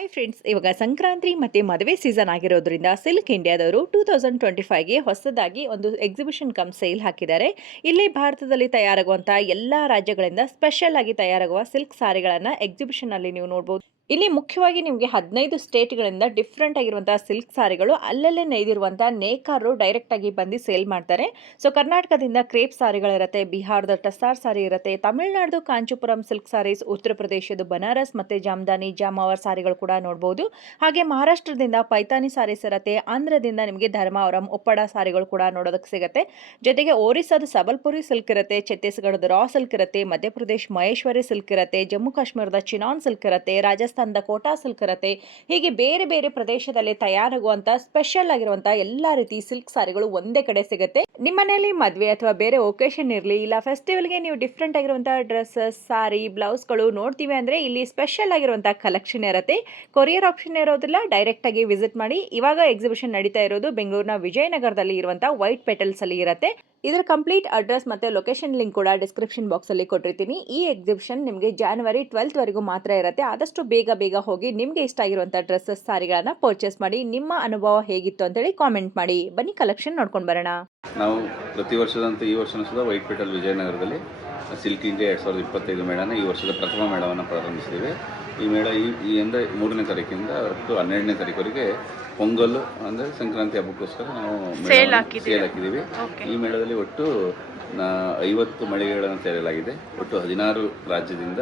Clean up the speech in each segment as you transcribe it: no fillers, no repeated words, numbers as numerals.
Hi friends, ಇವಾಗ ಸಂಕ್ರಾಂತಿ ಮತ್ತು ಮದುವೆ ಸೀಸನ್ ಆಗಿರೋದ್ರಿಂದ ಸಿಲ್ಕ್ ಇಂಡಿಯಾದವರು 2025ಗೆ ಹೊಸದಾಗಿ ಒಂದು ಎಕ್ಸಿಬಿಷನ್ ಕಮ್ ಸೇಲ್ ಹಾಕಿದ್ದಾರೆ. ಇಲ್ಲಿ ಭಾರತದಲ್ಲಿ ತಯಾರಾಗುವಂಥ ಎಲ್ಲ ರಾಜ್ಯಗಳಿಂದ ಸ್ಪೆಷಲ್ ಆಗಿ ತಯಾರಾಗುವ ಸಿಲ್ಕ್ ಸಾರಿಗಳನ್ನು ಎಕ್ಸಿಬಿಷನಲ್ಲಿ ನೀವು ನೋಡ್ಬೋದು. ಇಲ್ಲಿ ಮುಖ್ಯವಾಗಿ ನಿಮಗೆ 15 ಸ್ಟೇಟ್ಗಳಿಂದ ಡಿಫ್ರೆಂಟ್ ಆಗಿರುವಂತಹ ಸಿಲ್ಕ್ ಸಾರಿಗಳು ಅಲ್ಲಲ್ಲೇ ನೇಯ್ದಿರುವಂತಹ ನೇಕಾರರು ಡೈರೆಕ್ಟ್ ಆಗಿ ಬಂದು ಸೇಲ್ ಮಾಡ್ತಾರೆ. ಸೊ ಕರ್ನಾಟಕದಿಂದ ಕ್ರೇಪ್ ಸಾರಿಗಳಿರುತ್ತೆ, ಬಿಹಾರದ ಟಸ್ಸಾರ್ ಸಾರಿ ಇರುತ್ತೆ, ತಮಿಳುನಾಡು ಕಾಂಚೀಪುರಂ ಸಿಲ್ಕ್ ಸಾರೀಸ್, ಉತ್ತರ ಪ್ರದೇಶದ ಬನಾರಸ್ ಮತ್ತೆ ಜಾಮ್ದಾನಿ ಜಾಮಾವರ್ ಸಾರಿಗಳು ಕೂಡ ನೋಡಬಹುದು. ಹಾಗೆ ಮಹಾರಾಷ್ಟ್ರದಿಂದ ಪೈತಾನಿ ಸಾರೀಸ್ ಇರುತ್ತೆ, ಆಂಧ್ರದಿಂದ ನಿಮಗೆ ಧರ್ಮಾವರಂ ಉಪ್ಪಡ ಸಾರಿಗಳು ಕೂಡ ನೋಡೋದಕ್ಕೆ ಸಿಗುತ್ತೆ. ಜೊತೆಗೆ ಒರಿಸ್ಸಾದ ಸಬಲ್ಪುರಿ ಸಿಲ್ಕ್ ಇರುತ್ತೆ, ಛತ್ತೀಸ್ಗಢದ ರಾ ಸಿಲ್ಕ್ ಇರುತ್ತೆ, ಮಧ್ಯಪ್ರದೇಶ ಮಹೇಶ್ವರಿ ಸಿಲ್ಕ್ ಇರುತ್ತೆ, ಜಮ್ಮು ಕಾಶ್ಮೀರದ ಚಿನಾನ್ ಸಿಲ್ಕ್ ಇರುತ್ತೆ, ರಾಜಸ್ಥಾನದ ಕೋಟಾ ಸಿಲ್ಕ್ ಇರುತ್ತೆ. ಹೀಗೆ ಬೇರೆ ಬೇರೆ ಪ್ರದೇಶದಲ್ಲಿ ತಯಾರಾಗುವಂತ ಸ್ಪೆಷಲ್ ಆಗಿರುವಂತ ಎಲ್ಲಾ ರೀತಿ ಸಿಲ್ಕ್ ಸಾರಿಗಳು ಒಂದೇ ಕಡೆ ಸಿಗುತ್ತೆ. ನಿಮ್ಮ ಮನೆಯಲ್ಲಿ ಮದುವೆ ಅಥವಾ ಬೇರೆ ಒಕೇಶನ್ ಇರಲಿ, ಇಲ್ಲ ಫೆಸ್ಟಿವಲ್ಗೆ ನೀವು ಡಿಫ್ರೆಂಟ್ ಆಗಿರುವಂತಹ ಡ್ರೆಸ್ಸಸ್, ಸಾರಿ, ಬ್ಲೌಸ್ಗಳು ನೋಡ್ತೀವಿ ಅಂದ್ರೆ ಇಲ್ಲಿ ಸ್ಪೆಷಲ್ ಆಗಿರುವಂತಹ ಕಲೆಕ್ಷನ್ ಇರುತ್ತೆ. ಕೊರಿಯರ್ ಆಪ್ಷನ್ ಇರೋದಿಲ್ಲ, ಡೈರೆಕ್ಟ್ ಆಗಿ ವಿಸಿಟ್ ಮಾಡಿ. ಇವಾಗ ಎಕ್ಸಿಬಿಷನ್ ನಡೀತಾ ಇರೋದು ಬೆಂಗಳೂರಿನ ವಿಜಯನಗರದಲ್ಲಿ ಇರುವಂತಹ ವೈಟ್ ಪೆಟಲ್ಸ್ ಅಲ್ಲಿ ಇರುತ್ತೆ. ಇದರ ಕಂಪ್ಲೀಟ್ ಅಡ್ರೆಸ್ ಮತ್ತೆ ಲೊಕೇಶನ್ ಲಿಂಕ್ ಕೂಡ ಡಿಸ್ಕ್ರಿಪ್ಷನ್ ಬಾಕ್ಸ್ ಅಲ್ಲಿ ಕೊಟ್ಟಿರ್ತೀನಿ. ಈ ಎಕ್ಸಿಬಿಷನ್ ನಿಮಗೆ January 12th ವರೆಗೂ ಮಾತ್ರ ಇರುತ್ತೆ. ಆದಷ್ಟು ಬೇಗ ಹೋಗಿ ನಿಮಗೆ ಇಷ್ಟ ಆಗಿರುವಂತಹ ಡ್ರೆಸ್ಸಸ್, ಸಾರಿಗಳನ್ನ ಪರ್ಚೇಸ್ ಮಾಡಿ. ನಿಮ್ಮ ಅನುಭವ ಹೇಗಿತ್ತು ಅಂತೇಳಿ ಕಾಮೆಂಟ್ ಮಾಡಿ. ಬನ್ನಿ ಕಲೆಕ್ಷನ್ ನೋಡ್ಕೊಂಡು ಬರೋಣ. ನಾವು ಪ್ರತಿ ವರ್ಷದಂತೆ ಈ ವರ್ಷನೂ ಸುದ ವೈಟ್ ಪೆಟಲ್ ವಿಜಯನಗರದಲ್ಲಿ ಸಿಲ್ಕ್ ಇಂಡಿಯಾ 2025 ಮೇಳನ ಈ ವರ್ಷದ ಪ್ರಥಮ ಮೇಳವನ್ನು ಪ್ರಾರಂಭಿಸಿದ್ದೇವೆ. ಈ ಮೇಳ ಈ ಅಂದರೆ 3ನೇ ತಾರೀಕಿಂದ ಒಟ್ಟು 12ನೇ ತಾರೀಕುವರೆಗೆ ಪೊಂಗಲ್ ಅಂದರೆ ಸಂಕ್ರಾಂತಿ ಹಬ್ಬಕ್ಕೋಸ್ಕರ ನಾವು ಸೇಲ್ ಹಾಕಿದ್ದೀವಿ. ಈ ಮೇಳದಲ್ಲಿ ಒಟ್ಟು 50 ಮಳಿಗೆಗಳನ್ನು ತೆರೆಯಲಾಗಿದೆ. ಒಟ್ಟು 16 ರಾಜ್ಯದಿಂದ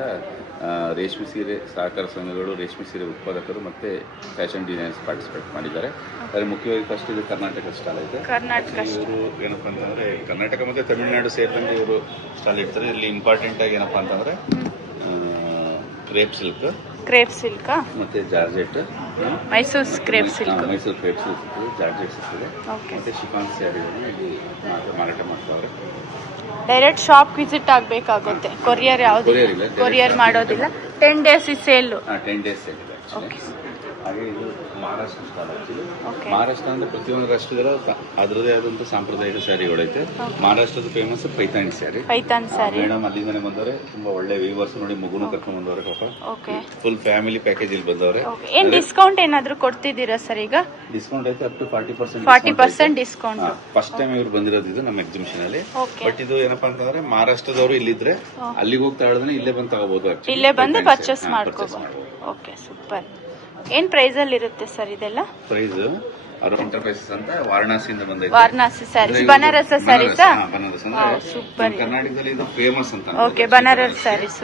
ರೇಷ್ಮೆ ಸೀರೆ ಸಹಕಾರ ಸಂಘಗಳು, ರೇಷ್ಮೆ ಸೀರೆ ಉತ್ಪಾದಕರು ಮತ್ತು ಫ್ಯಾಷನ್ ಡಿಸೈನರ್ಸ್ ಪಾರ್ಟಿಸಿಪೇಟ್ ಮಾಡಿದ್ದಾರೆ. ಆದರೆ ಮುಖ್ಯವಾಗಿ ಫಸ್ಟ್ ಇದು ಕರ್ನಾಟಕ ಸ್ಟಾಲ್ ಐತೆ. ಇವರು ಏನಪ್ಪ ಅಂತಂದರೆ ಕರ್ನಾಟಕ ಮತ್ತು ತಮಿಳುನಾಡು ಸೇರಿದಂತೆ ಇವರು ಸ್ಟಾಲ್ ಇಡ್ತಾರೆ. ಇಲ್ಲಿ ಇಂಪಾರ್ಟೆಂಟ್ ಆಗಿ ಏನಪ್ಪ ಅಂತಂದರೆ ಕ್ರೇಪ್ ಸಿಲ್ಕ್ ಮತ್ತೆ georgette, Mysore crepe silk georgette ಸಿಗ್ತದೆ. ಮತ್ತೆ ಶಿಫಾನ್ ಸ್ಯಾರಿಗಳನ್ನು ಇಲ್ಲಿ ಮಾರಾಟ ಮಾಡ್ತಾವ್ರೆ. ಡೈರೆಕ್ಟ್ ಶಾಪ್ ವಿಸಿಟ್ ಆಗಬೇಕಾಗುತ್ತೆ. ಕೊರಿಯರ್ ಕೊರಿಯರ್ ಮಾಡೋದಿಲ್ಲ. 10 days ಸೇಲ್. 10 days ಸೇಲ್ ಇದೆ ಆಕ್ಚುಲಿ. ಹಾಗೆ ಇದು ಮಹಾರಾಷ್ಟ್ರ ಸ್ಟಾಲ್ ಆಕ್ಚುಲಿ. ಮಹಾರಾಷ್ಟ್ರ ಅಂದ್ರೆ ಪ್ರತಿಯೊಂದು ರಾಷ್ಟ್ರದಲ್ಲೂ ಅದರದೇ ಆದಂತ ಸಾಂಪ್ರದಾಯಿಕ ಸ್ಯಾರಿಗಳೈತೆ. ಮಹಾರಾಷ್ಟ್ರದ ಫೇಮಸ್ ಪೈತಾನಿ ಸ್ಯಾರಿ. ಮೇಡಮ್ ಅಲ್ಲಿಂದನೇ ಬಂದವ್ರೆ. ತುಂಬಾ ಒಳ್ಳೆ ವ್ಯೂವರ್ಸ್ ನೋಡಿ, ಮಗುನು ಕರ್ಕೊಂಡ್ ಬಂದವ್ರೆ. ಪಾಪ ಫುಲ್ ಫ್ಯಾಮಿಲಿ ಪ್ಯಾಕೇಜ್ ಇಲ್ಲಿ ಬಂದವ್ರೆ. ಏನ್ ಡಿಸ್ಕೌಂಟ್ ಏನಾದ್ರು ಕೊಡ್ತಿದ್ದೀರಾ ಸರ್? ಈಗ ಡಿಸ್ಕೌಂಟ್ ಐತೆ up to 40% discount. First time ಇವ್ರು ಬಂದಿರೋದು ಇದು ನಮ್ಮ ಎಕ್ಸಿಬಿಷನ್ ಅಲ್ಲಿ. ಬಟ್ ಇದು ಏನಪ್ಪಾ ಅಂತಂದ್ರೆ ಮಹಾರಾಷ್ಟ್ರದವರು ಇಲ್ಲಿದ್ರೆ ಅಲ್ಲಿಗೆ ಹೋಗ್ತಾ ಹೇಳಿದ್ರೆ ಇಲ್ಲೇ ಬಂದು ತಗೋಬಹುದು. ಇಲ್ಲೇ ಬಂದು ಪರ್ಚೇಸ್ ಮಾಡ್ಕೋಬಹುದು. Okay, super. ಏನ್ ಪ್ರೈಸ್ ಅಲ್ಲಿ ಇರುತ್ತೆ ಸರ್ ಇದೆಲ್ಲ? ಪ್ರೈಸ್ ಎಂಟರ್ಪ್ರೈಸಸ್ ಅಂತ ವಾರಣಾಸಿಯಿಂದ ಬಂದೈತೆ. ವಾರಣಾಸಿ ಸ್ಯಾರೀಸ್, ಬನಾರಸ್ ಸ್ಯಾರೀಸ್. ಬನಾರಸ್ ಅಂದ್ರೆ ಕರ್ನಾಟಕದಲ್ಲಿ ಇದು ಫೇಮಸ್ ಅಂತ. ಓಕೆ, ಬನಾರಸ್ ಸ್ಯಾರೀಸ್.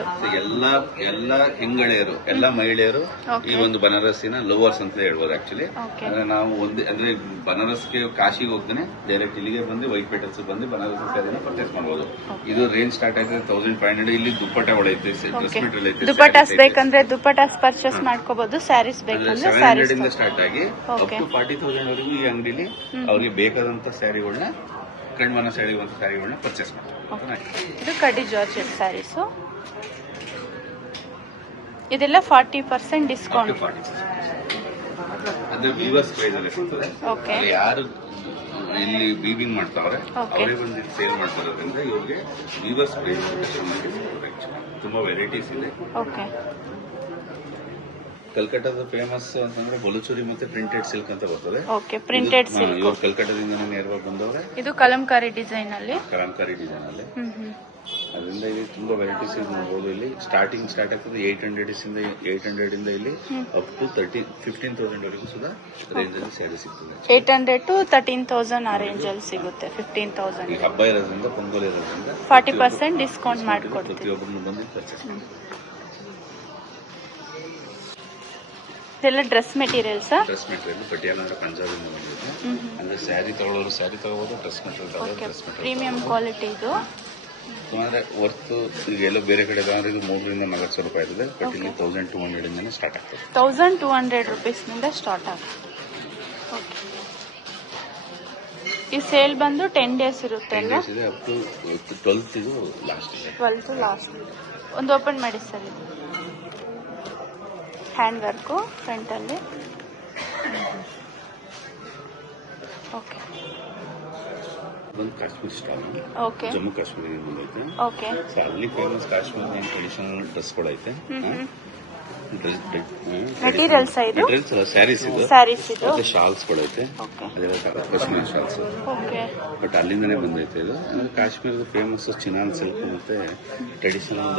ಎಲ್ಲ ಹೆಂಗಳೆಯರು, ಎಲ್ಲ ಮಹಿಳೆಯರು ಈ ಒಂದು ಬನಾರಸ್ಸಿನ ಲವರ್ಸ್ ಅಂತ ಹೇಳ್ಬೋದು ಆಕ್ಚುಲಿ. ಅಂದ್ರೆ ನಾವು ಅಂದ್ರೆ ಬನಾರಸ್ಗೆ ಕಾಶಿಗೆ ಹೋಗ್ತಾನೆ ಡೈರೆಕ್ಟ್ ಇಲ್ಲಿಗೆ ಬಂದು ವೈಟ್ ಪೆಟಲ್ಸ್ ಬಂದು ಬನಾರಸ್ ಸ್ಯಾರಿನ ಪರ್ಚೇಸ್ ಮಾಡಬಹುದು. ಇದು ರೇಂಜ್ ಸ್ಟಾರ್ಟ್ ಆಯ್ತದೆ 1500. ಇಲ್ಲಿ ದುಪ್ಪಟ್ಟಗಳೈತೆ, ಡ್ರೆಸ್ ಮೆಟೀರಿಯಲ್ ಐತೆ. ದುಪ್ಪಟ್ಟಾಸ್ ಬೇಕಂದ್ರೆ ದುಪ್ಪಟ್ಟಾಸ್ ಪರ್ಚೇಸ್ ಮಾಡ್ಕೋಬಹುದು. ಸ್ಯಾರೀಸ್ ಬೇಕಂದ್ರೆ 700 ಇಂದ ಸ್ಟಾರ್ಟ್ ಆಗಿ ಅಪ್ ಟು 40,000 ವರೆಗೂ ಈ ಅಂಗಡಿಲಿ ಅವ್ರಿಗೆ ಬೇಕಾದಂತ ಸ್ಯಾರಿಗಳನ್ನ, ಕಣ್ಮನ ಸೆಳೆಯುವಂತ ಸ್ಯಾರಿಗಳನ್ನ ಪರ್ಚೇಸ್ ಮಾಡ್ತಾರೆ. ಇದು ಕಡಿ ಜಾರ್ಜೆಟ್ ಸ್ಯಾರೀಸ್. ಇದೆಲ್ಲ 40% ಡಿಸ್ಕೌಂಟ್. ಅದೇ ವೀವರ್ಸ್ ಪ್ರೈಸ್ ಅಲ್ಲಿ ಸಿಗ್ತದೆ. ಯಾರು ಇಲ್ಲಿ ವೀವಿಂಗ್ ಮಾಡ್ತಾವ್ರೆ ಅವರೇ ಬಂದು ಸೇಲ್ ಮಾಡ್ತಾರೋದ್ರಿಂದ ಇವ್ರಿಗೆ ವೀವರ್ಸ್ ಪ್ರೈಸ್ ತುಂಬಾ ವೆರೈಟೀಸ್ ಇದೆ. ಕಲ್ಕಟ್ಟಾದ ಫೇಮಸ್ ಅಂತಂದ್ರೆ ಬೊಲಚೂರಿ ಮತ್ತೆ ಪ್ರಿಂಟೆಡ್ ಸಿಲ್ಕ್ ಅಂತ ಬರ್ತದೆ. ಪ್ರಿಂಟೆಡ್ ಸಿಲ್ಕ್ ಇವರು ಕಲ್ಕಟ್ಟಾದಿಂದ ನೇರವಾಗಿ ಬಂದವ್ರೆ. ಇದು ಕಲಂಕಾರಿ ಡಿಸೈನ್ ಅಲ್ಲಿ. ಅದರಿಂದ ಇಲ್ಲಿ ತುಂಬಾ ವೆರೈಟೀಸ್ ನೋಡಬಹುದು. ಇಲ್ಲಿ ಸ್ಟಾರ್ಟ್ ಆಗ್ತದೆ 800 ಇಂದ ಇಲ್ಲಿ ಅಪ್ ಟು 15,000 ವರೆಗೂ ಸುಧಾ ರೇಂಜ್ ಅಲ್ಲಿ ಸ್ಯಾರಿ ಸಿಗ್ತದೆ. 800 to 13,000 ಆ ರೇಂಜ್ ಅಲ್ಲಿ ಸಿಗುತ್ತೆ. 15,000. ಈ ಹಬ್ಬ ಇರೋದ್ರಿಂದ, ಪೊಂಗಲ್ ಇರೋದ್ರಿಂದ 40% ಡಿಸ್ಕೌಂಟ್ ಮಾಡಿಕೊಡ್ತೀವಿ. ಪ್ರತಿಯೊಬ್ಬರನ್ನು ಬಂದು ಪರ್ಚೇಸ್ ಮಾಡಿ. ಇದೆಲ್ಲ ಡ್ರೆಸ್ ಮೆಟೀರಿಯಲ್ ಪಟಿಯಾಲ ಅಂದ್ರೆ ಪಂಜಾಬಿಂದ ಬಂದಿದೆ. ಅಂದ್ರೆ ಸ್ಯಾರಿ ತಗೊಳ್ಳೋರು ಸ್ಯಾರಿ ತಗೋಬಹುದು, ಡ್ರೆಸ್ ಮೆಟೀರಿಯಲ್ ತಗೋಬಹುದು. ಪ್ರೀಮಿಯಂ ಕ್ವಾಲಿಟಿ ಇದು. ಅಂದ್ರೆ ವರ್ತು ಈಗ ಎಲ್ಲ ಬೇರೆ ಕಡೆ ಅಂದ್ರೆ ಇದು 300 ರಿಂದ 400 ರೂಪಾಯಿ ಇದೆ. ಬಟ್ ಇಲ್ಲಿ 1200 ಇಂದ ಸ್ಟಾರ್ಟ್ ಆಗ್ತದೆ. 1200 rupees ನಿಂದ ಸ್ಟಾರ್ಟ್ ಆಗುತ್ತೆ. ಈ ಸೇಲ್ ಬಂದು 10 days ಇರುತ್ತೆ ಅಲ್ಲ? ಅಪ್ ಟು 12th ಇದು ಲಾಸ್ಟ್ ಇದೆ. 12th last. ಒಂದು ಓಪನ್ ಮಾಡಿ ಸರ್. ಇದು ಹ್ಯಾಂಡ್ ವರ್ಕು ಫ್ರಂಟ್ ಅಲ್ಲಿ. Okay, Kashmir stall. Okay, Jammu Kashmir ಬಂದೈತೆ. ಓಕೆ. ಅಲ್ಲಿ ಫೇಮಸ್ ಕಾಶ್ಮೀರ್ ಟ್ರೆಡಿಷನಲ್ ಡ್ರೆಸ್ಗಳು ಐತೆ. ಮೆಟೀರಿಯಲ್ಸ್ ಇದು ಸ್ಯಾರೀಸ್ ಇದು ಸ್ಯಾರೀಸ್ ಇದು ಮತ್ತೆ ಶಾಲ್ಸ್ಗಳು ಐತೆ ಓಕೆ ಅದೆಲ್ಲ ಪಶ್ಮಿನಾ ಶಾಲ್ಸ್ ಓಕೆ ಬಟ್ ಅಲ್ಲಿಂದನೇ ಬಂದೈತೆ ಇದು ಕಾಶ್ಮೀರದ ಫೇಮಸ್ ಚಿನಾನ್ ಸಿಲ್ಕ್ ಮತ್ತೆ ಟ್ರೆಡಿಷನಲ್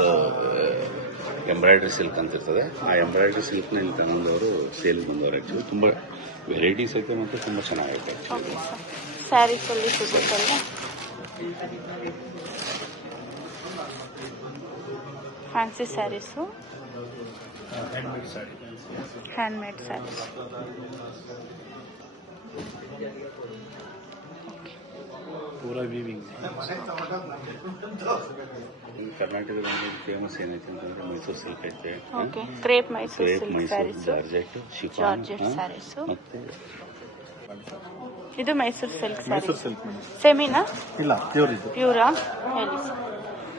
ಎಂಬ್ರಾಯ್ಡ್ರಿ ಸಿಲ್ಕ್ ಅಂತ ಇರ್ತದೆ. ಆ ಎಂಬ್ರಾಯ್ಡ್ರಿ ಸಿಲ್ಕ್ನ ಇಲ್ಲಿ ತಗೊಂಡವರು ಸೇಲ್ ಬಂದವರು ಆ್ಯಕ್ಚುಲಿ ತುಂಬ ವೆರೈಟೀಸ್ ಐತೆ ಮತ್ತು ತುಂಬ ಚೆನ್ನಾಗೈತೆ. ಓಕೆ ಸರ್ ಸ್ಯಾರೀಸ್ ಅಲ್ಲಿ ಸಿಗುತ್ತಲ್ಲ ಫ್ಯಾನ್ಸಿ ಸ್ಯಾರೀಸು ಹ್ಯಾಂಡ್ಮೇಡ್ ಸ್ಯಾರೀಸ್ ಪೂರಾ ವೀವಿಂಗ್. ಕರ್ನಾಟಕದಲ್ಲಿ ಫೇಮಸ್ ಏನೈತೆ ಅಂತಂದ್ರೆ ಮೈಸೂರು ಸಿಲ್ಕ್ ಐತೆ, okay crepe Mysore silk sarees georgette georgette sarees ಮತ್ತೆ ಇದು ಮೈಸೂರು ಸಿಲ್ಕ್ ಸ್ಯಾರೀಸ್ ಸೆಮಿನಾ ಇಲ್ಲ ಪ್ಯೂರ್ ಇದು ಪ್ಯೂರಾ ಹೇಳಿ ಸರ್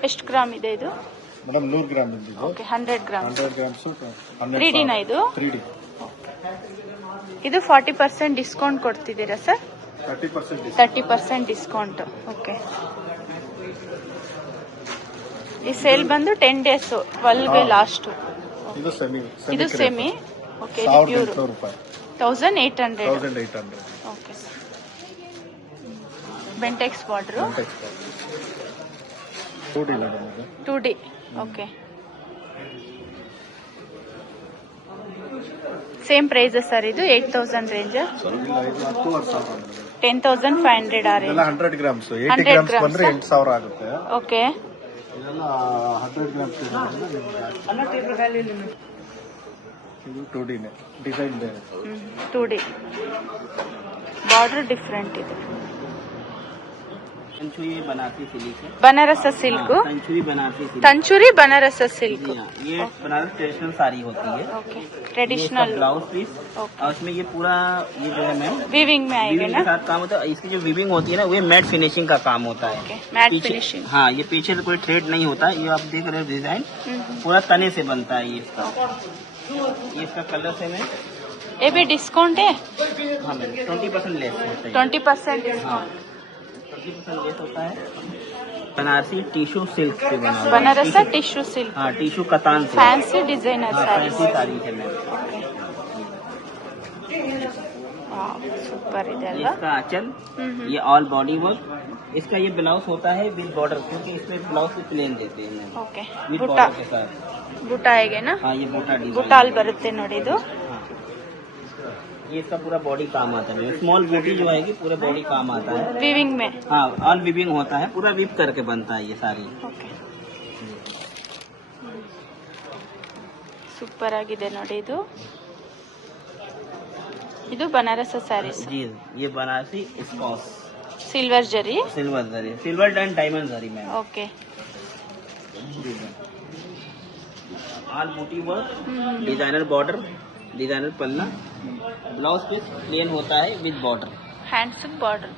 ಎಷ್ಟು ಗ್ರಾಮ್ ಇದೆ ಇದು ಮೇಡಮ್ 100 ಗ್ರಾಮ್ ಇದೆ. ಓಕೆ 100 ಗ್ರಾಮ್ 100 ಗ್ರಾಮ್ಸ್ 3D ನಾ ಇದು 3D ಇದು 40% ಡಿಸ್ಕೌಂಟ್ ಕೊಡ್ತಿದ್ದೀರಾ ಸರ್ 30% 30% ಡಿಸ್ಕೌಂಟ್ ಓಕೆ ಈ ಸೇಲ್ ಬಂದು 10 ಡೇಸ್ 12ಗೆ ಲಾಸ್ಟ್ ಇದು ಸೆಮಿ ಇದು ಸೆಮಿ ಓಕೆ ಇದು ಪ್ಯೂರ್ 1800 ರೂಪಾಯಿ 1800 1800 okay Bentex border 2D madam ಇದು 2D okay same price sir ಇದು 8000 ರೇಂಜ್ ಇಲ್ಲ ಇದು 10,000 10,500 ಆ ಇದೆಲ್ಲ ರೇಂಜ್ 100 ಗ್ರಾಮ್ಸ್ 100 80 ಗ್ರಾಮ್ಸ್ grams. ಬಂದ್ರೆ 8000 ಆಗುತ್ತೆ. ಓಕೆ ಇದೆಲ್ಲ 100 ಗ್ರಾಮ್ಸ್ ಇದು 2D ನೇ ಡಿಸೈನ್ ಬೇರೆ 2D ಬಾರ್ಡರ್ ಡಿಫ್ರೆಂಟ್ ಇದೆ तंचुरी बनारसी सिल्क है। ಬನಾರಸ ಸಿಲ್ಕ್ तंचुरी बनारसी सिल्क ತಂಚೂರಿ ಬನಾರಸ ಸಿಲ್ಕ್ जी हाँ, ये बनारस ट्रेडिशनल साड़ी होती है। ओके ये इसका ट्रेडिशनल ब्लाउज पीस ओके और उसमें ये पूरा ये जो है मैम वीविंग में आएगा विविंग ना के साथ काम होता है। इसकी जो विविंग होती है ना वो मैट फिनिशिंग का काम होता है। ओके मैट पीछे फिनिशिंग हाँ, ये पीछे से कोई थ्रेड नहीं होता। ये आप देख रहे हो डिजाइन पूरा तने से बनता है ये इसका। ये इसका कलर से मैं ये भी डिस्काउंट है हाँ मैम 20% लेस होता है। 20% डिस्काउंट 20% लेस होता है। बनारसी टिश्यू सिल्क से बना हुआ है। बनारस टिश्यू सिल्क हाँ, टिश्यू कतान से ಫ್ಯಾನ್ಸಿ ಡಿಸೈನರ್ हाँ, ಸ್ಯಾರೀಸ್ फैंसी साड़ी है मैम। ಸೂಪರ್ ಇದೆ ये ಅಲ್ವಾ इसका आंचल, ये ऑल बॉडी वर्क। इसका ये ब्लाउज होता है विद बॉर्डर, क्योंकि इसमें ब्लाउज भी प्लेन देते हैं मैम ಓಕೆ विद ಬುಟ್ಟ बॉर्डर के साथ। ಬುಟ್ಟ ಹೇಗೆನಾ हाँ, ये बूटा डिजाइन ಬುಟ್ಟಾಲ್ ಬರುತ್ತೆ ನೋಡಿ ಇದು हाँ। ये इसका पूरा बॉडी काम आता है। स्मॉल ब्यूटी जो आएगी पूरा बॉडी काम आता है। ವಿವಿಂಗ್ में हाँ, ऑल विविंग होता है, पूरा विप करके बनता है ये साड़ी। ಓಕೆ ಸೂಪರ್ ಆಗಿದೆ ನೋಡಿ ಇದು ಇದು ಬನಾರಸ ಸ್ಯಾರೀಸ್ जी, ये Banarasi scotch silver zari silver zari, silver and diamond zari ma'am. Okay all बूटी वर्क, डिजाइनर बॉर्डर, डिजाइनर पल्ला, ब्लाउज पीस प्लेन होता है विद बॉर्डर। ಹ್ಯಾಂಡ್ಸ್ ಬಾರ್ಡರ್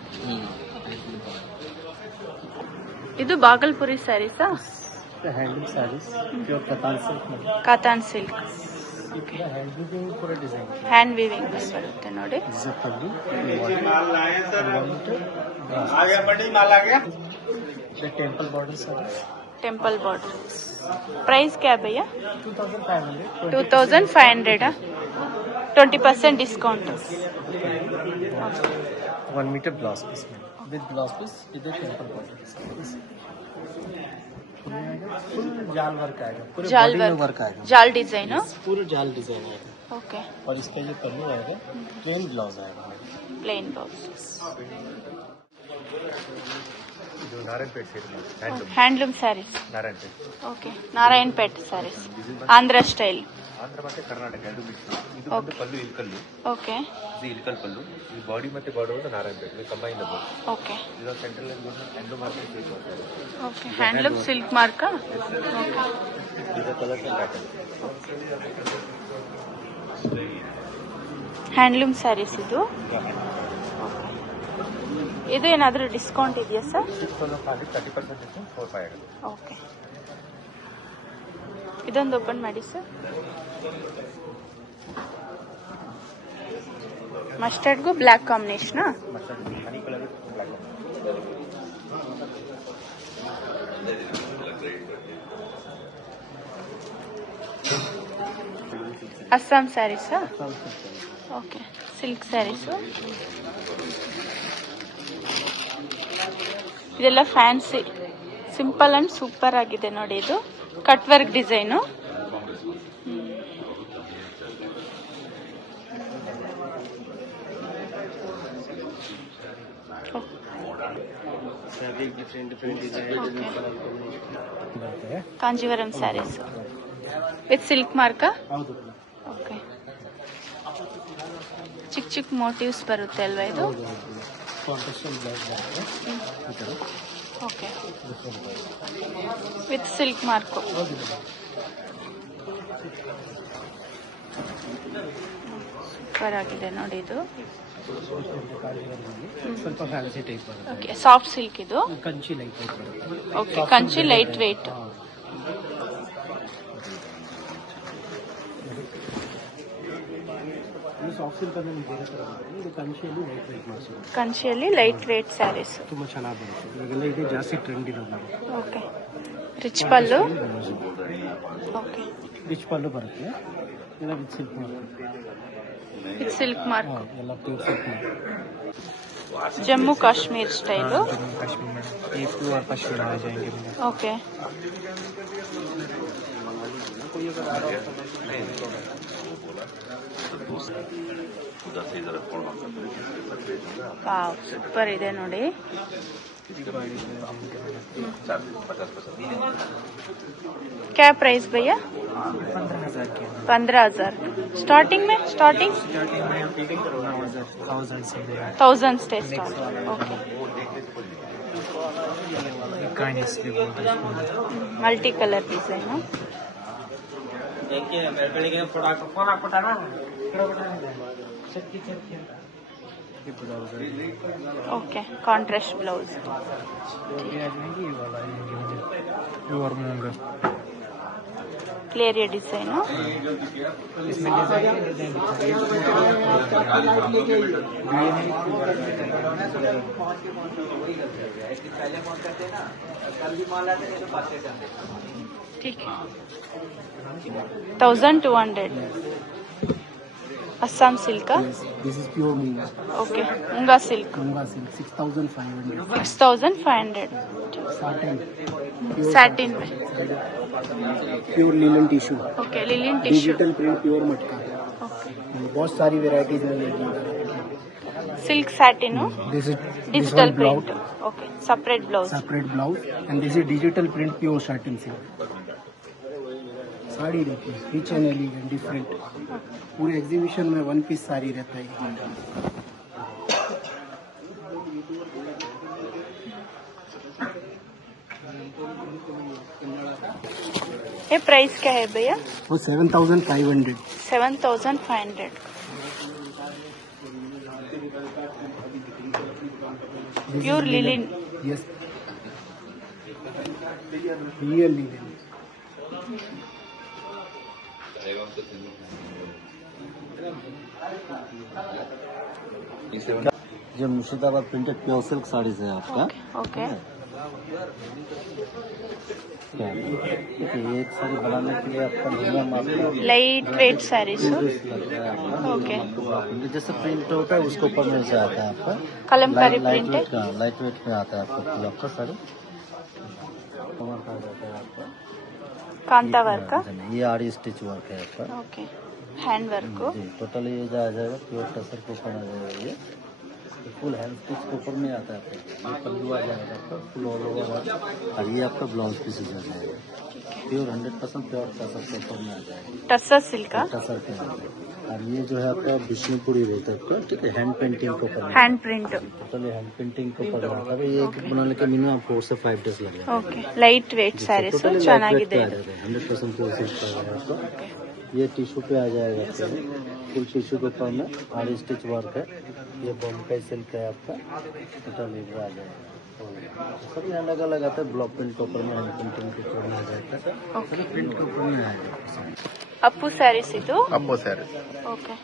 ಇದು ಬಾಗಲ್ಪುರಿ ಸ್ಯಾರೀಸಾ handloom saris pure katan silk katan silk hand ಪೂರ ಡಿಸೈನ್ ಹ್ಯಾಂಡ್ ವಿವಿಂಗ್ ಬರುತ್ತೆ ನೋಡಿ temple border sari temple border price क्या है भैया 2500 2500 20% discount 1 meter blouse piece with blouse piece इधर टेम्पल बॉर्डर फुल जाल वर्क आएगा पूरे जाल बॉडी में वर्क वर्क आएगा जाल डिजाइन पूरे जाल डिजाइन आएगा ओके और इसका ये पल्लू आएगा प्लेन ब्लाउज आएगा प्लेन बॉक्स ಇದು Narayanpet side handloom saris Narayanpet okay Narayanpet saris Andhra style Andhra ಮತ್ತೆ ಕರ್ನಾಟಕ ಎರಡು ಮಿಕ್ಸ್ ಇದು Okay. ಪಲ್ಲು ಇಲ್ಕಲ್ಲು ಓಕೆ ಇದು ಇಲ್ಕಲ್ ಪಲ್ಲು ಈ ಬಾಡಿ ಮತ್ತೆ border Narayanpet combine about okay ಇದು ಸೆಂಟ್ರಲ್ ಹ್ಯಾಂಡ್ ಮಾರ್ಕೆಟ್ ಯೂಸ್ ಮಾಡ್ತಾರೆ ಓಕೆ ಹ್ಯಾಂಡ್ಲೂಮ್ ಸಿಲ್ಕ್ ಮಾರ್ಕ ಇದು ಕಲರ್ ಪ್ಯಾಟರ್ನ್ ಹ್ಯಾಂಡ್ಲೂಮ್ ಸ್ಯಾರೀಸ್ ಇದು ಇದು ಏನಾದರೂ ಡಿಸ್ಕೌಂಟ್ ಇದೆಯಾ ಸರ್ 30% ಡಿಸ್ಕೌಂಟ್ 45 ಆಗುತ್ತೆ ಓಕೆ ಇದೊಂದು ಓಪನ್ ಮಾಡಿ ಸರ್ ಮಸ್ಟರ್ಡ್ಗೂ ಬ್ಲ್ಯಾಕ್ ಕಾಂಬಿನೇಷನಾ mustard honey colour black Assam ಸ್ಯಾರೀಸಾ? Okay, silk saris. ಇದೆಲ್ಲ ಫ್ಯಾನ್ಸಿ, ಸಿಂಪಲ್ ಆ್ಯಂಡ್ ಸೂಪರ್ ಆಗಿದೆ ನೋಡಿ. ಇದು cut work design. Kanjeevaram saris with silk ಮಾರ್ಕಾ? ಓಕೆ, ಚಿಕ್ಕ ಚಿಕ್ಕ ಮೋಟಿವ್ಸ್ ಬರುತ್ತೆ ಅಲ್ವಾ ಇದು? Okay, with silk mark. Super ಆಗಿದೆ ನೋಡಿ ಇದು. ಸ್ವಲ್ಪ ಫ್ಯಾನ್ಸಿ ಟೈಪ್ ಬರುತ್ತೆ. ಓಕೆ, ಸಾಫ್ಟ್ ಸಿಲ್ಕ್ ಇದು. ಕಂಚಿ ಲೈಟ್ ವೆಯ್ಟ್ ಬರುತ್ತೆ. Okay, Kanchi light weight. Soft silk ಅಂದ್ರೆ ಬೇರೆ ಥರ ಬರುತ್ತೆ. ಇದು ಕಂಚಿಯಲ್ಲಿ ಲೈಟ್ ವೆಯ್ಟ್ ಮಾಡಿಸೋದು. ಕಂಚಿಯಲ್ಲಿ ಲೈಟ್ ವೆಯ್ಟ್ ಸ್ಯಾರೀಸ್ ತುಂಬ ಚೆನ್ನಾಗಿ ಬರುತ್ತೆ. ಇವಾಗೆಲ್ಲ ಇದು ಜಾಸ್ತಿ ಟ್ರೆಂಡ್ ಇರೋದು. Okay, rich pallu. Okay, rich pallu ಬರುತ್ತೆ. ಎಲ್ಲ with silk mark. With silk mark. ಎಲ್ಲ pure silk mark. Jammu Kashmir style. Jammu Kashmir में ये प्योर पश्मीना आ जाएंगे. ಓಕೆ, ವಾವ್, ಸೂಪರ್ ಇದೆ ನೋಡಿ. क्या प्राइस भैया? 15,000 के 15,000 स्टार्टिंग में? स्टार्टिंग 1,000 से 1000 से start. Okay, multi colour design. Okay, contrast blouse. Pure मूंग. Clear design. इसमें डिजाइन ठीक है. 1200 Assam silk. This is pure मूंगा. ओके, मूंगा सिल्क. मूंगा सिल्क 6,500. 6,500 साटिन. सैटिन में. Pure linen tissue. Okay, linen tissue. Digital print pure मटका. ओके, बहुत सारी वेराइटीज मिलेगी. Silk satin. This is digital print. Okay, separate blouse. Separate blouse and this is digital print pure satin silk. Sari देखिए, rich and elegant different. पूरे exhibition में one piece sari रहता है. ये प्राइस क्या है भैया? वो 7,500. 7,500. Pure linen. Yes, real linen. जो Murshidabad printed pure silk saris है आपका. ओके, ये एक साड़ी बनाने के लिए आपका मिनिमम आपको लाइट वेट साड़ीज. लगता है आपका. ओके, जैसे प्रिंट होता है उसके ऊपर में से आता है आपका कलमकारी लाइट प्रिंट है. वेट का, लाइट वेट में आता है आपका फुल आपका साड़ी. कमर का जाता है आपका. कांता वर्क का. ये आड़ी स्टिच वर्क है आपका. ओके, हैंड वर्क को. जी, टोटली ये आ जाएगा प्योर टसर के ऊपर आ जाएगा. ये फुल हैंड स्टिच के ऊपर में आता है आपका. ये पल्लू आ जाएगा आपका फुल ऑल ओवर. और ये आपका ब्लाउज पीसेज आ जाएगा. प्योर 100% प्योर टसर के ऊपर में आ जाएगा. टसर सिल्क का. टसर के अंदर. और ये जो है आपका विष्णुपुरी रहता है आपका. ठीक है, हैंड पेंटिंग के ऊपर. Hand print. Totally hand painting के ऊपर आता है. ये एक बनाने के मिनिमम 4 से 5 डेज लगेगा. ओके, लाइट वेट साड़ीस ಚೆನ್ನಾಗಿದೆ. 100% प्योर सिल्क आ जाएगा आपका. ये टिश्यू पे आ जाएगा आपका. फुल टिश्यू के ऊपर में आड़ी स्टिच वर्क है. ये बॉम्बे सिल्क है आपका. टोटली आ जाएगा. सब में अलग अलग आता है. ब्लॉक प्रिंट के ऊपर में हैंड पेंटिंग के ऊपर में आ जाता है. ओके, प्रिंट के ऊपर में आ जाएगा. ಅಪ್ಪು ಸ್ಯಾರೀಸ್ ಇದು. ಅಪ್ಪೋ ಸ್ಯಾರೀಸ್ ಓಕೆ,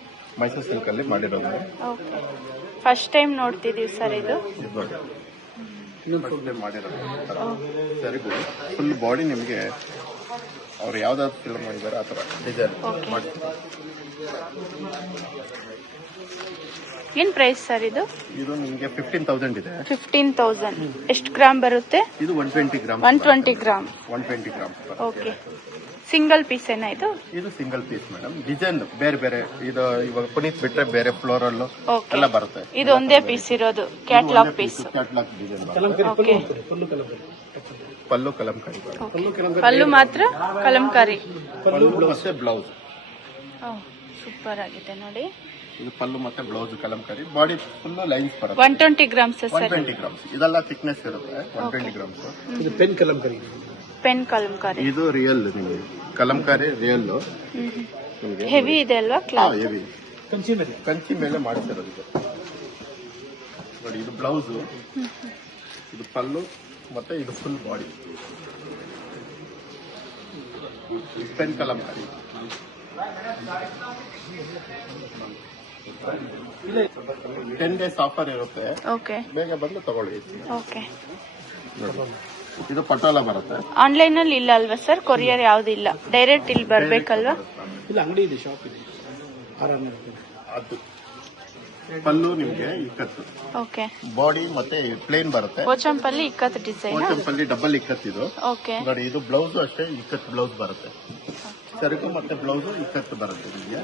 ಮೈಸೂರು ಸಿಲ್ಕಲ್ಲಿ ಮಾಡಿರೋದು. ಓಕೆ, ಫಸ್ಟ್ ಟೈಮ್ ನೋಡ್ತಿದೀವಿ ಸರ್ ಇದು. ಫಸ್ಟ್ ಟೈಮ್ ಮಾಡಿರೋದು. ಸರಿ ಗುಡ್. ಫುಲ್ ಬಾಡಿ ನಿಮಗೆ ಅವ್ರು ಯಾವ್ದಾದ್ರು ಫಿಲ್ಮ್ ಮಾಡಿದಾರೆ ಆ ಥರ ಡಿಸೈನ್ Okay. ಮಾಡಿ. ಏನ್ ಪ್ರೈಸ್ ಸರ್ ಇದು? ಇದು ನಿಮಗೆ 15,000 ಇದೆ. 15,000. ಎಷ್ಟು ಗ್ರಾಮ್ ಬರುತ್ತೆ? ಇದು 120 gram. 120 gram. 120 gram. Okay. Single piece ಏನಾ ಇದು? ಇದು ಸಿಂಗಲ್ ಪೀಸ್ ಮೇಡಮ್. ಡಿಸೈನ್ ಬೇರೆ ಬೇರೆ. ಇದು ಇವಾಗ ಪುನೀತ್ ಬಿಟ್ರೆ ಬೇರೆ ಫ್ಲೋರಲ್ Okay. ಎಲ್ಲ ಬರುತ್ತೆ. ಇದು ಒಂದೇ ಪೀಸ್ ಇರೋದು, catalogue piece. Catalogue design. Okay. Pallu kalamkari. Pallu ಮಾತ್ರ ಕಲಂಕಾರಿ. ಪಲ್ಲು ಮತ್ತೆ ಬ್ಲೌಸ್. ಸೂಪರ್ ಆಗಿದೆ ನೋಡಿ. ಇದು ಪಲ್ಲು ಮತ್ತೆ blouse Kalamkari. Body full lines ಬರುತ್ತೆ. 120 ಗ್ರಾಮ್ಸ್ ಸರ್. 120 ಗ್ರಾಮ್ಸ್. ಇದೆಲ್ಲ ಥಿಕ್ನೆಸ್ ಇರುತ್ತೆ. 120 ಗ್ರಾಮ್ಸ್. ಇದು ಪೆನ್ ಕಲಂಕಾರಿ. ಪೆನ್ ಕಲಂಕಾರಿ. ಇದು ರಿಯಲ್ ನಿಮಗೆ ಕಲಂಕಾರಿ ರಿಯಲ್. ಹೆವಿ ಇದೆ ಅಲ್ವಾ ಕ್ಲಾತ್? ಹೆವಿ ಕಂಚಿ ಮೇಲೆ ಮಾಡಿಸಿರೋದು ಇದು. ನೋಡಿ ಇದು ಬ್ಲೌಸ್, ಇದು ಪಲ್ಲು ಮತ್ತೆ ಇದು full body. Pen Kalamkari. 10 days offer ಇರುತ್ತೆ. ಓಕೆ. ಬೇಗ ಬಂದು ತಗೊಳ್ಳಿ. ಓಕೆ. ನೋಡಿ ಇದು ಪಟೋಲ ಬರುತ್ತೆ. ಆನ್ಲೈನ್ ಅಲ್ಲಿ ಇಲ್ಲ ಅಲ್ವಾ ಸರ್? ಕೊರಿಯರ್ ಯಾವ್ದು ಇಲ್ಲ, ಡೈರೆಕ್ಟ್ ಇಲ್ಲಿ ಬರ್ಬೇಕಲ್ವಾ? ಇಲ್ಲ, ಅಂಗಡಿ ಇದೆ, ಶಾಪ್ ಇದೆ. ಅದು ಪಲ್ಲು ನಿಮ್ಗೆ ಇಕ್ಕತ್ತು. ಓಕೆ. ಬಾಡಿ ಮತ್ತೆ ಪ್ಲೇನ್ ಬರುತ್ತೆ. ಓಚಂಪಲ್ಲಿ ಇಕ್ಕತ್ ಡಿಸೈನ್. ಓಚಂಪಲ್ಲಿ ಡಬಲ್ ಇಕ್ಕತ್ ಇದು. ಓಕೆ. ನೋಡಿ ಇದು ಬ್ಲೌಸ್ ಅಷ್ಟೇ ಇಕ್ಕತ್ ಬ್ಲೌಸ್ ಬರುತ್ತೆ. ಸರಕು ಮತ್ತೆ ಬ್ಲೌಸ್ ಇಕ್ಕತ್ತು ಬರುತ್ತೆ ನಿಮಗೆ.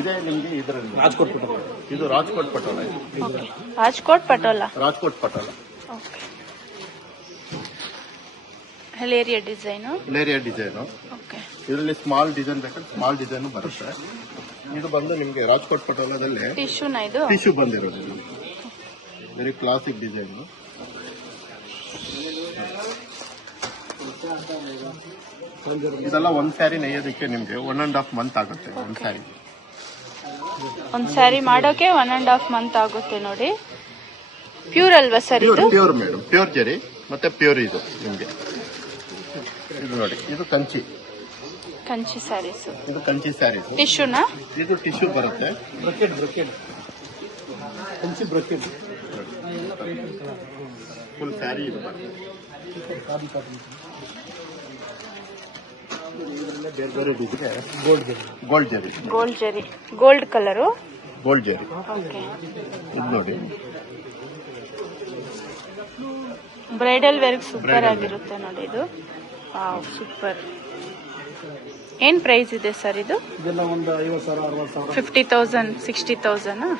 ಇದೇ ನಿಮ್ಗೆ ಇದರಲ್ಲಿ ರಾಜ್ಕೋಟ್ ಪಟೋಲ. ಇದು ರಾಜ್ಕೋಟ್ ಪಟೋಲ. ಓಕೆ. ರಾಜ್ಕೋಟ್ ಪಟೋಲ. ರಾಜ್ಕೋಟ್ ಪಟೋಲ. ಓಕೆ. ಹಲೇರಿಯಾ ಡಿಸೈನು. ಲೇರಿಯಾ ಡಿಸೈನು. ಓಕೆ. ಇದರಲ್ಲಿ ಸ್ಮಾಲ್ ಡಿಸೈನ್ ಬೇಕಾದ್ರೆ ಸ್ಮಾಲ್ ಡಿಸೈನ್ ಬರುತ್ತೆ. ಇದು ಬಂದು ನಿಮ್ಗೆ ರಾಜ್ಕೋಟ್ ಪಟೋಲದಲ್ಲಿ ಟಿಶ್ಯೂನ ಇದು? ಟಿಶ್ಯೂ ಬಂದಿರೋದು. Very classic design. ಇದೆಲ್ಲ ಒಂದ್ ಸ್ಯಾರಿ ನೇಯೋದಕ್ಕೆ ನಿಮ್ಗೆ 1.5 ಮಂತ್ ಆಗುತ್ತೆ. ಒಂದ್ ಸ್ಯಾರಿ. ಒಂದ್ ಸ್ಯಾರಿ ಮಾಡೋಕೆ 1.5 ಮಂತ್ ಆಗುತ್ತೆ ನೋಡಿ. ಪ್ಯೂರ್ ಅಲ್ವಾ ಸರ್ ಇದು? Pure madam. ಪ್ಯೂರ್ ಜರಿ ಮತ್ತೆ ಪ್ಯೂರ್ ಇದು ನಿಮ್ಗೆ. ಇದು ನೋಡಿ ಇದು ಕಂಚಿ. ಕಂಚಿ ಸ್ಯಾರೀಸ್. ಇದು ಕಂಚಿ ಸ್ಯಾರೀಸ್. ಟಿಶ್ಯೂನ? ಇದು ಟಿಶ್ಯೂ ಬರುತ್ತೆ. Bracket Kanchi bracket. Full sari ಇದು ಬರುತ್ತೆ. ಬೇರೆ ಬೇರೆ ಡಿಸೈನ್. ಗೋಲ್ಡ್ ಜರಿ. ಗೋಲ್ಡ್ ಜರಿ. Gold colour. ಗೋಲ್ಡ್ ಜರಿ. ಓಕೆ. ಇದು ನೋಡಿ ಬ್ರೈಡಲ್ ವೇರ್ ಸೂಪರ್ ಆಗಿರುತ್ತೆ ನೋಡಿ ಇದು. Wow, super. ಏನ್ ಪ್ರೈಸ್ ಇದೆ ಸರ್ ಇದು? ಇದೆಲ್ಲ ಒಂದು 50,000 60,000. 50,000 60,000.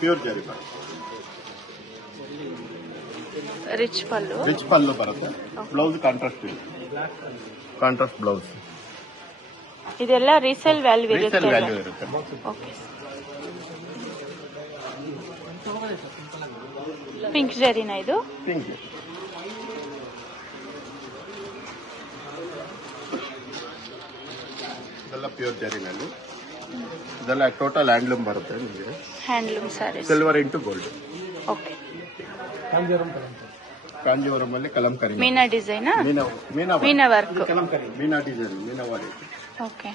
ಪ್ಯೂರ್ ಜರಿ. ರಿಚ್ ಪಲ್ಲು. ರಿಚ್ ಪಲ್ಲು ಬರುತ್ತೆ. ಬ್ಲೌಸ್ ಕಾಂಟ್ರಾಸ್ಟ್ ಇದೆ. Contrast blouse. ಇದೆಲ್ಲ ರೀಸೇಲ್ ವ್ಯಾಲ್ಯೂ ಇರುತ್ತೆ. ರೀಸೇಲ್ ವ್ಯಾಲ್ಯೂ ಇರುತ್ತೆ. ಓಕೆ. ಪಿಂಕ್ ಜರಿನ ಇದು? ಪಿಂಕ್. ಇದೆಲ್ಲ ಪ್ಯೂರ್ ಜರಿನಲ್ಲಿ. ಇದೆಲ್ಲ ಟೋಟಲ್ ಹ್ಯಾಂಡ್ಲೂಮ್ ಬರುತ್ತೆ ನಿಮಗೆ. Handloom sarees. Silver into gold. Okay. Kanjeevaram ಅಲ್ಲಿ Kalamkari. Meena design. Meena work. Meena design. Meena ವಾರಿ. ಓಕೆ.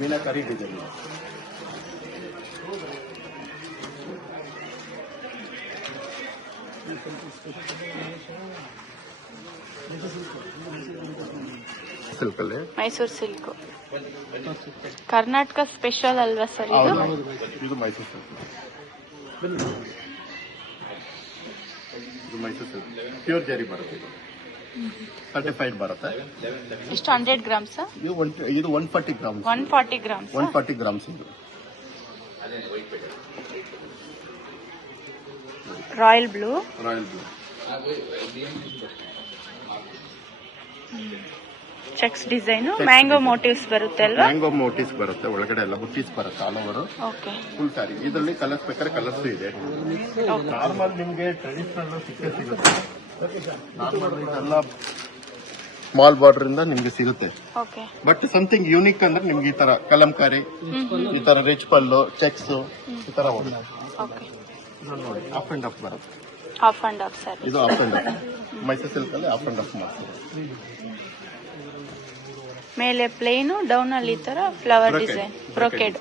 ಮೀನಾಕರಿ ಡಿಸೈನ್. ಸಿಲ್ಕ್ ಅಲ್ಲಿ. ಮೈಸೂರು ಸಿಲ್ಕ್. ಕರ್ನಾಟಕ ಸ್ಪೆಷಲ್ ಅಲ್ವಾ ಸರ್ ಇದು? ಇದು ಮೈಸೂರು ಸಿಲ್ಕ್. ಇದು ಮೈಸೂರು ಸಿಲ್ಕ್. ಪ್ಯೂರ್ ಜರಿ ಬರುತ್ತೆ. ಇದು ಸರ್ಟಿಫೈಡ್ ಬರುತ್ತೆ. ಎಷ್ಟು 100 ಗ್ರಾಮ್ಸ್? ಇದು 140 ಗ್ರಾಮ್ಸ್. 140 ಗ್ರಾಮ್ಸ್. 140 ಗ್ರಾಮ್ಸ್ ಇದು. Royal blue. Royal blue. Cheques design. Mango motives ಬರುತ್ತೆ ಅಲ್ವಾ? ಮ್ಯಾಂಗೋ ಮೋಟಿವ್ಸ್ ಬರುತ್ತೆ. ಒಳಗಡೆ ಎಲ್ಲ ಬುಟ್ಟೀಸ್ ಬರುತ್ತೆ all over. Okay. Full sari. ಇದರಲ್ಲಿ ಕಲರ್ಸ್ ಬೇಕಾದ್ರೆ ಕಲರ್ಸ್ ಇದೆ. ನಾರ್ಮಲ್ ನಿಮ್ಗೆ ಟ್ರೆಡಿಷನಲ್ ಸಿಗುತ್ತೆ. ನಾರ್ಮಲ್ ಇದೆಲ್ಲ ಸ್ಮಾಲ್ ಬಾರ್ಡರ್ ಇಂದ ನಿಮ್ಗೆ ಸಿಗುತ್ತೆ. ಓಕೆ. ಬಟ್ ಸಮಥಿಂಗ್ ಯೂನಿಕ್ ಅಂದ್ರೆ ನಿಮ್ಗೆ ಈ ತರ ಕಲಂಕಾರಿ, ಈ ತರ ರಿಚ್ ಪಲ್ಲು, ಚೆಕ್ಸ್ ಈ ತರ ಹೋಗುತ್ತೆ. ಓಕೆ. ನೋಡಿ ಆಫ್ ಅಂಡ್ ಆಫ್ ಬರುತ್ತೆ. Off and off sir. ಇದು off and off. Mysore silk ಅಲ್ಲಿ ಆಫ್ ಅಂಡ್ ಆಫ್ ಮಾಡ್ತಾರೆ. ಮೇಲೆ ಪ್ಲೇನು, ಡೌನ್ ಅಲ್ಲಿ ಈ ತರ ಫ್ಲವರ್ ಡಿಸೈನ್. ಬ್ರೊಕೆಡ್.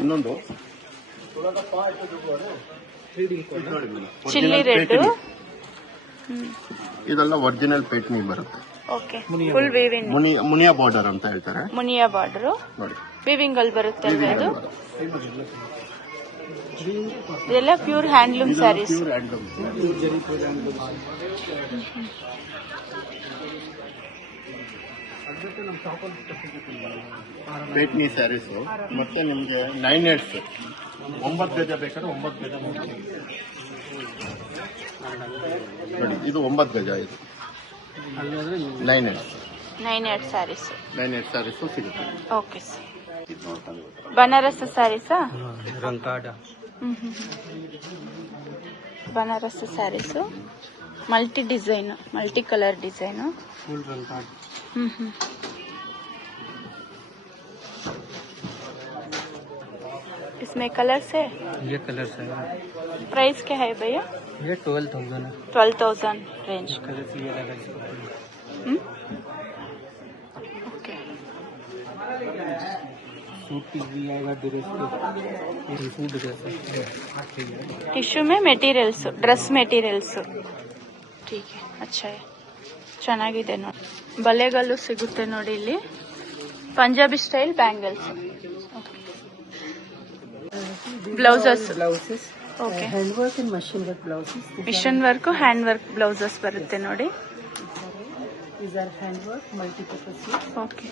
ಇನ್ನೊಂದು ಚಿಲ್ಲಿ ರೆಡ್. ಇದೆಲ್ಲ ಒರಿಜಿನಲ್ ಪೇಟ್ನಿ ಬರುತ್ತೆ. Okay, full weaving, Muniya border ಅಂತ ಹೇಳ್ತಾರೆ ಮುನಿಯಾ ಬಾರ್ಡರ್ ನೋಡಿ. ವೀವಿಂಗ್ ಅಲ್ಲಿ ಬರುತ್ತೆ ಅಲ್ವಾ ಇದು? ಇದೆಲ್ಲ ಪ್ಯೂರ್ ಹ್ಯಾಂಡ್ಲೂಮ್ ಸ್ಯಾರೀಸ್. ಪೇಟ್ನಿ ಸ್ಯಾರೀಸ್ ಮತ್ತೆ ನಿಮ್ಗೆ 9/8 9 ಗಜ ಬೇಕಾದ್ರೆ 9 ಗಜ ನೋಡಿ. ಇದು 9 ಗಜ, ಇದು 9/8 ಸ್ಯಾರೀಸ್. 9/8 ಸ್ಯಾರೀಸ್ ಸಿಗುತ್ತೆ. Okay sir. Banaras saris? Banaras saris, multi design, multi colour design. इसमें कलर्स है? ये कलर्स है। प्राइस क्या है भैया? ये 12,000 है। 12,000 रेंज का। कलर्स ये लगा इसको। ओके, सूट पीस भी आएगा, ड्रेस पे ये सूट ड्रेस है। ಟಿಶ್ಯೂ में ಮೆಟೀರಿಯಲ್ಸ್, ಡ್ರೆಸ್ ಮೆಟೀರಿಯಲ್ಸ್. ठीक है, अच्छा है, ಚೆನ್ನಾಗಿದೆ ನೋಡಿ. ಬಳೆಗಳು ಸಿಗುತ್ತೆ ನೋಡಿ ಇಲ್ಲಿ, Punjabi style bangles. Blouses, okay, hand work and machine work blouses. Mission work, hand work blouses ಬರುತ್ತೆ ನೋಡಿ. These are hand work, multi-purpose suit. Okay,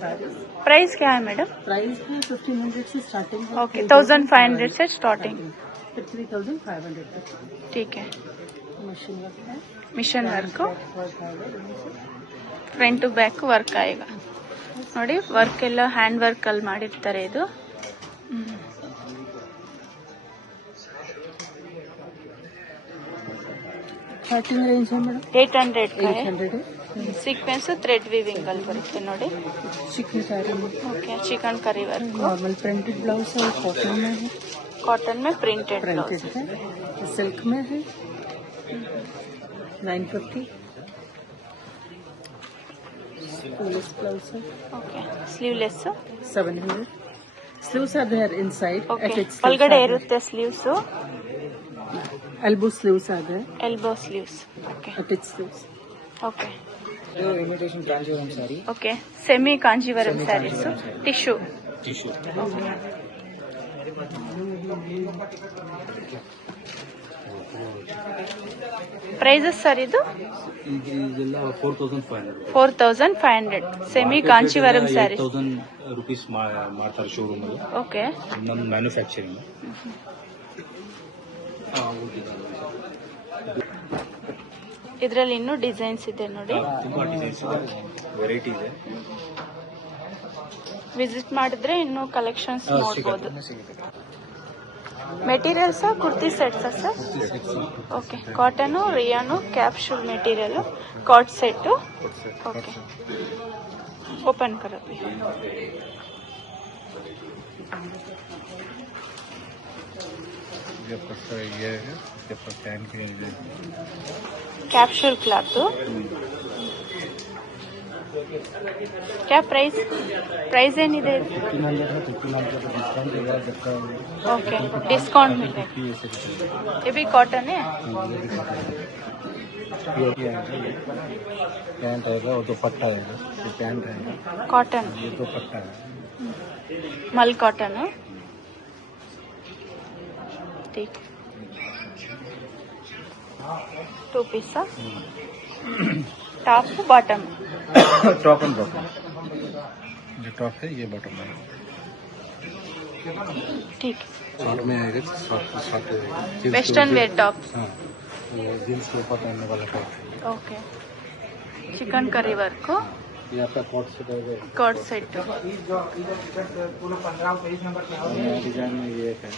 saris. Price क्या है मैडम? प्राइस है 1,500 से स्टार्टिंग है। ओके, 1,500 से स्टार्टिंग. फिर 3,500 तक। ठीक है, मशीन वर्क है, ಮಿಷನ್ ವರ್ಕ್, वर्क आएगा। ಫ್ರಂಟ್ ಟು ಬ್ಯಾಕ್ ವರ್ಕ್ ಆಗ ನೋಡಿ. ವರ್ಕ್ ಎಲ್ಲ ಹ್ಯಾಂಡ್ ವರ್ಕ್ ಅಲ್ಲಿ ಮಾಡಿರ್ತಾರೆ ಇದು. स्टार्टिंग रेंज है मैडम 800 का है. 800 है। ಸೀಕ್ವೆನ್ಸ್ ಥ್ರೆಡ್ ವಿವಿಂಗ್ ಅಲ್ಲಿ ಬರುತ್ತೆ ನೋಡಿ. चिकन साड़ी में okay, chikankari work, normal printed blouse है, कॉटन में है, कॉटन में प्रिंटेड ब्लाउज. प्रिंटेड है, सिल्क में है 950। स्लीवलेस ब्लाउज है okay, sleeveless. 700। Sleeves are there inside. Okay, Attached sleeves ಒಳಗಡೆ are there. ಇರುತ್ತೆ sleeves. Elbow sleeves are there. Elbow sleeves. Okay, Attached sleeves. Okay, imitation Kanjeevaram sari, okay. Semi Kanjeevaram sarees, tissue. Tissue. Prices sir ಇದು? ಇದೆಲ್ಲ 4,500 4,500 semi Kanjeevaram saris. 8,000 rupees ಮಾಡ್ತಾರೆ showroom ಅಲ್ಲಿ. Okay, ನಮ್ಮ manufacturing. ಇದರಲ್ಲಿ ಇನ್ನೂ designs ಇದೆ ನೋಡಿ. ತುಂಬಾ ಡಿಸೈನ್ಸ್ ಇದೆ, ವೆರೈಟಿ ಇದೆ. ವಿಸಿಟ್ ಮಾಡಿದ್ರೆ ಇನ್ನೂ ಕಲೆಕ್ಷನ್ಸ್ ನೋಡ್ಬೋದು. ಸಿಗುತ್ತೆ. Materials kurti sets sir? Okay, cotton, rayon, capsule material, ಕಾಟ್ ಸೆಟ್. ಓಕೆ, ಓಪನ್ करो. ये है पैन की नहीं है। Capsule cloth. क्या प्राइस? प्राइस ಏನಿದೆ? 1,500 है, 1,500 का डिस्काउंट देगा सबका। ओके, डिस्काउंट मिलेगा. ये भी कॉटन है? ये पैंट आएगा और दुपट्टा आएगा। ये पैंट आएगा, कॉटन, ये दुपट्टा है। मल कॉटन है, ठीक. 2 piece top bottom. Top and bottom, जो टॉप है ये बॉटम है। ठीक, शॉर्ट में आएगा, शॉर्ट वेस्टर्न वेयर टॉप. हाँ, जींस के ऊपर पहनने वाला टॉप है। ओके, चिकन करी वर्क, ये आपका कोट सेट आएगा। Coat set. डिजाइन में ये है।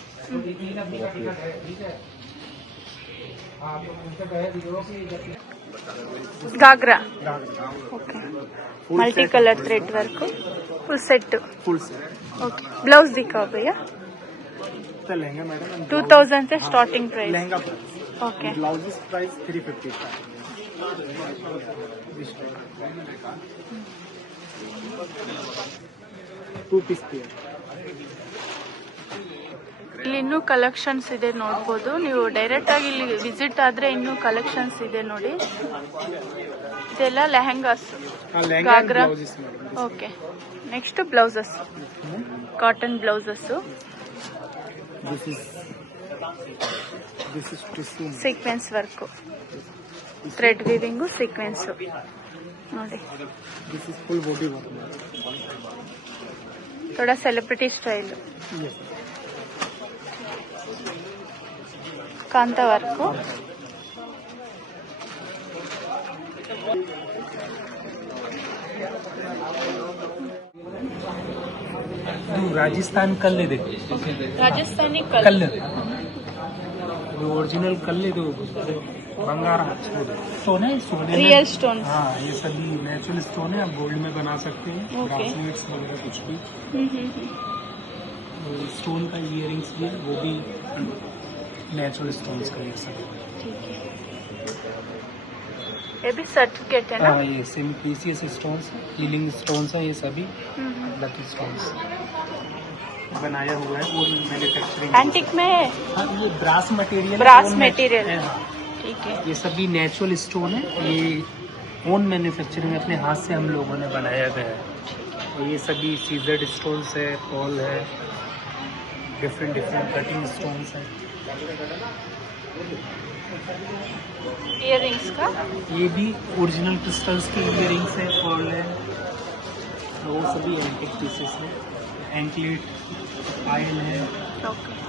घाघरा. Okay, multi colour thread work, full set. Okay, blouse दिखाओ भैया. लहंगा मैडम 2,000 से starting price. Lehenga okay, blouse price 350 का। 2 पीस पेयर। ಇಲ್ಲಿ ಇನ್ನೂ ಕಲೆಕ್ಷನ್ಸ್ ಇದೆ ನೋಡ್ಬೋದು ನೀವು ಡೈರೆಕ್ಟ್ ಆಗಿ ಇಲ್ಲಿ ವಿಸಿಟ್ ಆದ್ರೆ ಇನ್ನೂ ಕಲೆಕ್ಷನ್ಸ್ ಇದೆ ನೋಡಿ ಇದೆಲ್ಲ lehengas ghagra okay next blouses cotton blouses sequence work thread weaving sequence ನೋಡಿ थोड़ा celebrity style kantha work Rajasthan ಕಲ್ಲಿದೆ ರಾಜಸ್ಥಾನಿ ಕಲ್ಲು ಇದು ಒರಿಜಿनल कल ಇದು बंगार स्टोन है सोने रियल स्टोन हाँ ये सभी नेचुरल स्टोन है आप गोल्ड में बना सकते हैं ब्रासलेट्स वगैरह कुछ भी स्टोन का इयरिंग्स भी है वो भी नेचुरल स्टोन्स का ये सब ठीक है ये भी सर्टिफिकेट है ना हाँ ये semi precious stones healing stones है ये सभी लकी स्टोन्स बनाया हुआ है और मैन्युफैक्चरिंग एंटिक में है हाँ ये ब्रास मटेरियल ब्रास मटेरियल हाँ ठीक है ये सभी नेचुरल स्टोन है ये ओन मैन्युफैक्चरिंग अपने हाथ से हम लोगों ने बनाया गया है और ये सभी सीजर्ड स्टोन्स है पॉल है डिफरेंट कटिंग स्टोन्स है इयररिंग्स का ये भी ओरिजिनल क्रिस्टल्स के इयरिंग्स है पॉल है वो सभी एंटिक पीसेस है एंकलेट आयल है ओके